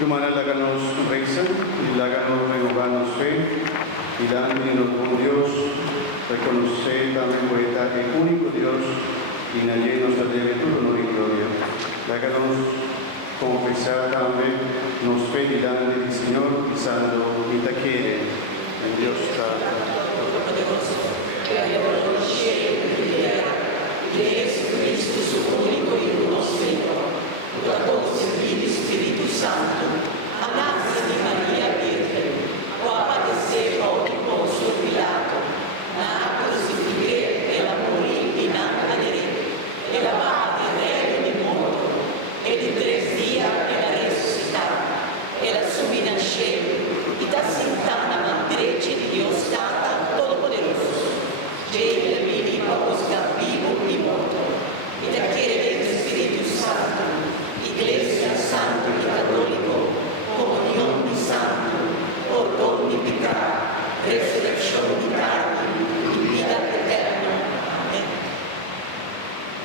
Rumana laganos reisa, y laganos renovanos fe, y dámonos con Dios, reconocer también poeta el único Dios, y nadie nos debe todo honor y gloria. Láganos confesar también, nos fe y dame el Señor, y salvo y te quiere, en Dios está.